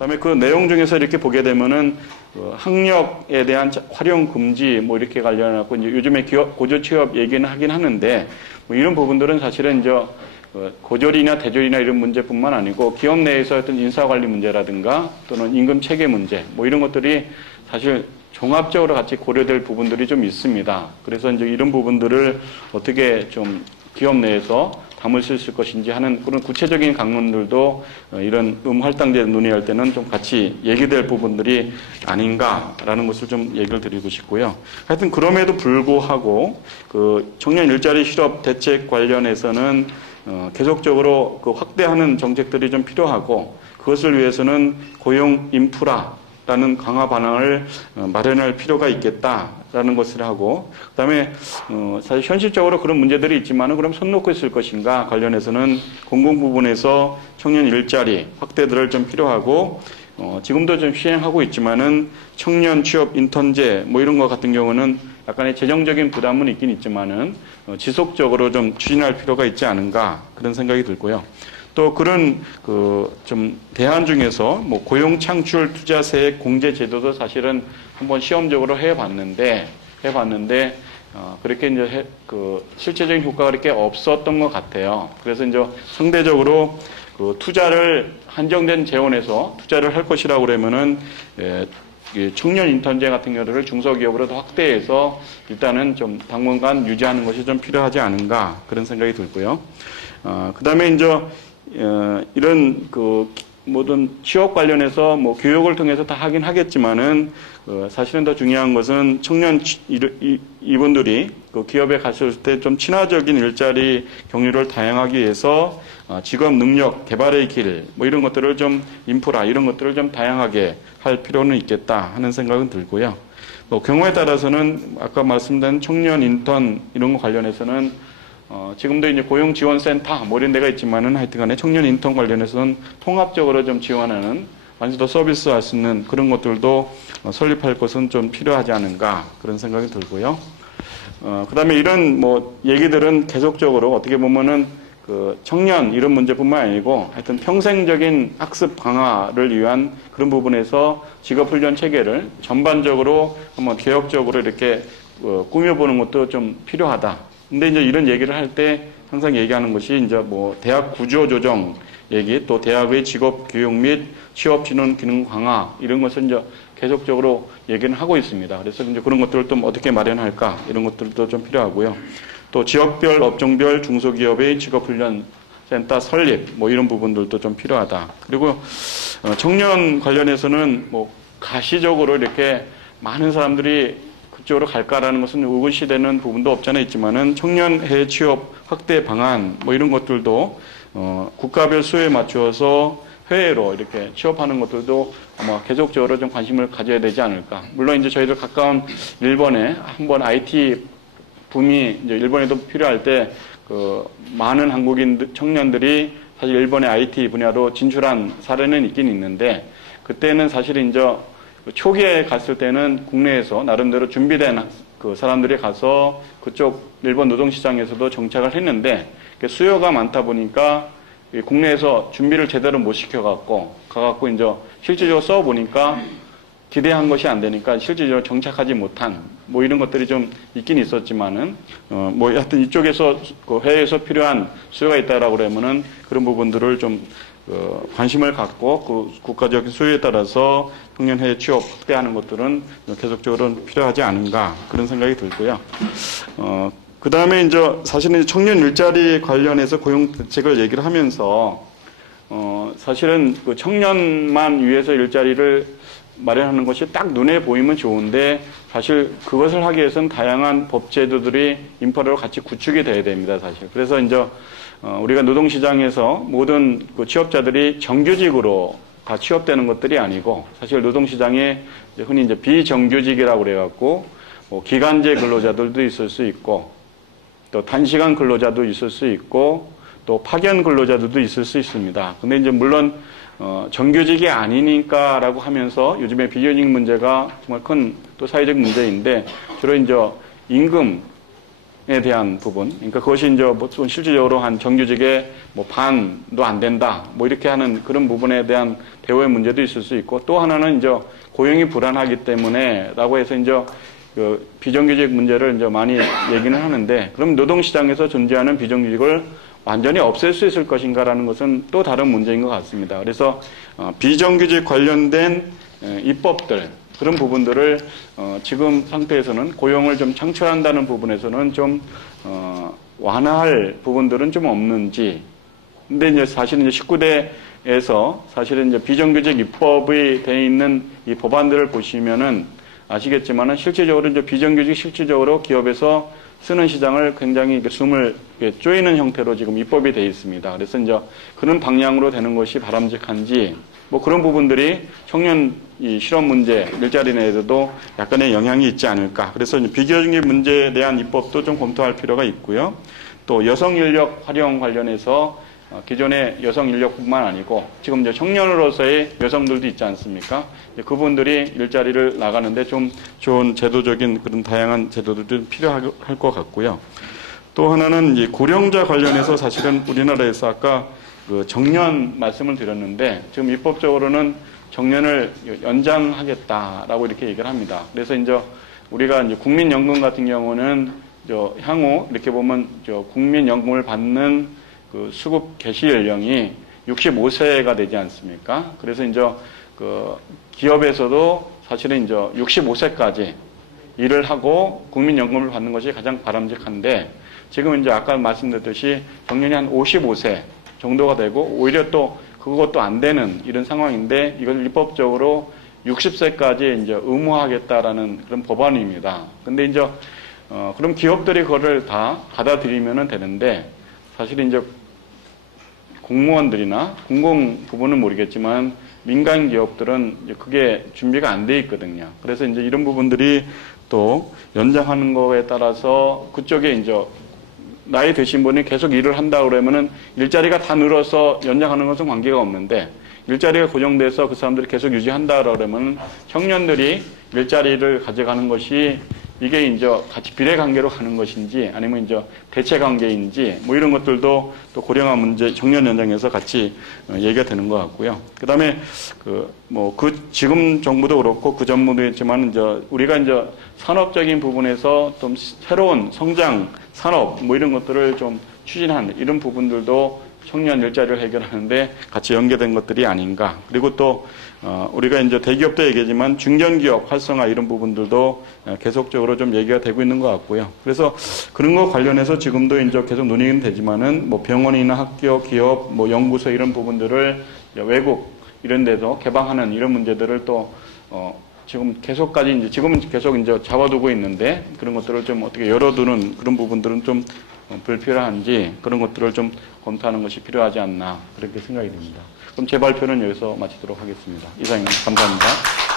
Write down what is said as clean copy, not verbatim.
그다음에 그 내용 중에서 이렇게 보게 되면은 학력에 대한 활용 금지 뭐 이렇게 관련해갖고 이제 요즘에 고졸 취업 얘기는 하긴 하는데 뭐 이런 부분들은 사실은 이제 고졸이나 대졸이나 이런 문제뿐만 아니고 기업 내에서 어떤 인사관리 문제라든가 또는 임금 체계 문제 뭐 이런 것들이 사실 종합적으로 같이 고려될 부분들이 좀 있습니다. 그래서 이제 이런 부분들을 어떻게 좀 기업 내에서 담을 수 있을 것인지 하는 그런 구체적인 강론들도 이런 할당제 논의할 때는 좀 같이 얘기될 부분들이 아닌가라는 것을 좀 얘기를 드리고 싶고요. 하여튼 그럼에도 불구하고 그 청년 일자리 실업 대책 관련해서는 계속적으로 그 확대하는 정책들이 좀 필요하고 그것을 위해서는 고용 인프라라는 강화 방안을 마련할 필요가 있겠다라는 것을 하고 그다음에 사실 현실적으로 그런 문제들이 있지만은 그럼 손 놓고 있을 것인가 관련해서는 공공 부분에서 청년 일자리 확대들을 좀 필요하고 지금도 좀 시행하고 있지만은 청년 취업 인턴제 뭐 이런 것 같은 경우는 약간의 재정적인 부담은 있긴 있지만은 지속적으로 좀 추진할 필요가 있지 않은가 그런 생각이 들고요. 또 그런 좀 대안 중에서 뭐 고용 창출 투자세 공제 제도도 사실은 한번 시험적으로 해봤는데 그렇게 이제 실제적인 효과가 그렇게 없었던 것 같아요. 그래서 이제 상대적으로 그 투자를 한정된 재원에서 투자를 할 것이라고 그러면은 청년 인턴제 같은 경우를 중소기업으로 더 확대해서 일단은 좀 당분간 유지하는 것이 좀 필요하지 않은가 그런 생각이 들고요. 그다음에 이제 이런 모든 취업 관련해서 뭐 교육을 통해서 다 하긴 하겠지만은 사실은 더 중요한 것은 청년 이분들이 그 기업에 갔을 때 좀 친화적인 일자리 경유를 다양하기 위해서 직업 능력 개발의 길 뭐 이런 것들을 좀 인프라 이런 것들을 좀 다양하게 할 필요는 있겠다 하는 생각은 들고요. 또 경우에 따라서는 아까 말씀드린 청년 인턴 이런 거 관련해서는 지금도 이제 고용지원센터 뭐 이런 데가 있지만은 하여튼간에 청년 인턴 관련해서는 통합적으로 좀 지원하는 완전 더 서비스할 수 있는 그런 것들도 설립할 것은 좀 필요하지 않은가 그런 생각이 들고요. 그다음에 이런 뭐 얘기들은 계속적으로 어떻게 보면은 그 청년 이런 문제뿐만 아니고 하여튼 평생적인 학습 강화를 위한 그런 부분에서 직업훈련 체계를 전반적으로 한번 개혁적으로 이렇게 꾸며보는 것도 좀 필요하다. 근데 이제 이런 얘기를 할 때 항상 얘기하는 것이 이제 뭐 대학 구조 조정 얘기 또 대학의 직업 교육 및 취업 진흥 기능 강화 이런 것을 이제 계속적으로 얘기는 하고 있습니다. 그래서 이제 그런 것들을 좀 어떻게 마련할까 이런 것들도 좀 필요하고요. 또 지역별, 업종별 중소기업의 직업훈련센터 설립 뭐 이런 부분들도 좀 필요하다. 그리고 청년 관련해서는 뭐 가시적으로 이렇게 많은 사람들이 그쪽으로 갈까라는 것은 의구시되는 부분도 없잖아 있지만은 청년 해외 취업 확대 방안 뭐 이런 것들도 국가별 수요에 맞추어서 해외로 이렇게 취업하는 것들도 아마 계속적으로 좀 관심을 가져야 되지 않을까. 물론 이제 저희들 가까운 일본에 한번 IT 붐이 이제 일본에도 필요할 때 많은 한국인 청년들이 사실 일본의 IT 분야로 진출한 사례는 있긴 있는데 그때는 사실 이제 초기에 갔을 때는 국내에서 나름대로 준비된 그 사람들이 가서 그쪽 일본 노동시장에서도 정착을 했는데 수요가 많다 보니까 국내에서 준비를 제대로 못 시켜갖고 가갖고 이제 실질적으로 써보니까 기대한 것이 안 되니까 실질적으로 정착하지 못한 뭐 이런 것들이 좀 있긴 있었지만은 뭐 하여튼 이쪽에서 해외에서 필요한 수요가 있다라고 그러면은 그런 부분들을 좀 관심을 갖고 그 국가적인 수요에 따라서 청년 해외 취업 확대하는 것들은 계속적으로 필요하지 않은가 그런 생각이 들고요. 그 다음에 이제 사실은 청년 일자리 관련해서 고용 대책을 얘기를 하면서 사실은 그 청년만 위해서 일자리를 마련하는 것이 딱 눈에 보이면 좋은데 사실 그것을 하기 위해서는 다양한 법제도들이 인프라로 같이 구축이 돼야 됩니다, 사실. 그래서 이제 우리가 노동시장에서 모든 그 취업자들이 정규직으로 다 취업되는 것들이 아니고 사실 노동시장에 흔히 이제 비정규직이라고 그래갖고 뭐 기간제 근로자들도 있을 수 있고 또 단시간 근로자도 있을 수 있고 또 파견 근로자들도 있을 수 있습니다. 근데 이제 물론 정규직이 아니니까라고 하면서 요즘에 비정규직 문제가 정말 큰 또 사회적 문제인데 주로 이제 임금에 대한 부분, 그러니까 그것이 이제 뭐 실질적으로 한 정규직의 뭐 반도 안 된다, 뭐 이렇게 하는 그런 부분에 대한 대우의 문제도 있을 수 있고, 또 하나는 이제 고용이 불안하기 때문에라고 해서 이제 그 비정규직 문제를 이제 많이 얘기는 하는데, 그럼 노동시장에서 존재하는 비정규직을 완전히 없앨 수 있을 것인가라는 것은 또 다른 문제인 것 같습니다. 그래서 비정규직 관련된 입법들, 그런 부분들을 지금 상태에서는 고용을 좀 창출한다는 부분에서는 좀 완화할 부분들은 좀 없는지. 근데 이제 사실은 이제 19대에서 사실은 이제 비정규직 입법이 돼 있는 이 법안들을 보시면은 아시겠지만은 실질적으로 이제 비정규직 실질적으로 기업에서 쓰는 시장을 굉장히 숨을 쪼이는 형태로 지금 입법이 돼 있습니다. 그래서 이제 그런 방향으로 되는 것이 바람직한지, 뭐 그런 부분들이 청년 이 실업 문제, 일자리 내에도 약간의 영향이 있지 않을까. 그래서 비정규직 문제에 대한 입법도 좀 검토할 필요가 있고요. 또 여성 인력 활용 관련해서 기존의 여성 인력뿐만 아니고 지금 이제 청년으로서의 여성들도 있지 않습니까? 그분들이 일자리를 나가는데 좀 좋은 제도적인 그런 다양한 제도들도 필요할 것 같고요. 또 하나는 이 고령자 관련해서 사실은 우리나라에서 아까 그 정년 말씀을 드렸는데 지금 입법적으로는 정년을 연장하겠다라고 이렇게 얘기를 합니다. 그래서 이제 우리가 이제 국민연금 같은 경우는 향후 이렇게 보면 국민연금을 받는 그 수급 개시 연령이 65세가 되지 않습니까? 그래서 이제 그 기업에서도 사실은 이제 65세까지 일을 하고 국민연금을 받는 것이 가장 바람직한데, 지금 이제 아까 말씀드렸듯이 정년이 한 55세 정도가 되고 오히려 또 그것도 안 되는 이런 상황인데, 이걸 입법적으로 60세까지 이제 의무화하겠다라는 그런 법안입니다. 근데 이제 그럼 기업들이 그거를 다 받아들이면 되는데, 사실 이제 공무원들이나 공공 부분은 모르겠지만 민간 기업들은 이제 그게 준비가 안 돼 있거든요. 그래서 이제 이런 부분들이 또 연장하는 거에 따라서 그쪽에 이제 나이 드신 분이 계속 일을 한다 그러면은 일자리가 다 늘어서 연장하는 것은 관계가 없는데, 일자리가 고정돼서 그 사람들이 계속 유지한다 그러면 청년들이 일자리를 가져가는 것이 이게 이제 같이 비례 관계로 가는 것인지 아니면 이제 대체 관계인지 뭐 이런 것들도 또 고령화 문제 정년 연장에서 같이 얘기가 되는 것 같고요. 그다음에 지금 정부도 그렇고 그 전부도 있지만 이제 우리가 이제 산업적인 부분에서 좀 새로운 성장 산업 뭐 이런 것들을 좀 추진하는 이런 부분들도 청년 일자리를 해결하는데 같이 연계된 것들이 아닌가. 그리고 또 우리가 이제 대기업도 얘기하지만 중견기업 활성화 이런 부분들도 계속적으로 좀 얘기가 되고 있는 것 같고요. 그래서 그런 거 관련해서 지금도 이제 계속 논의는 되지만은 뭐 병원이나 학교, 기업, 뭐 연구소 이런 부분들을 외국 이런 데서 개방하는 이런 문제들을 또 지금 계속까지 이제 지금은 계속 이제 잡아두고 있는데 그런 것들을 좀 어떻게 열어두는 그런 부분들은 좀 불필요한지 그런 것들을 좀 검토하는 것이 필요하지 않나 그렇게 생각이 됩니다. 그럼 제 발표는 여기서 마치도록 하겠습니다. 이상입니다. 감사합니다.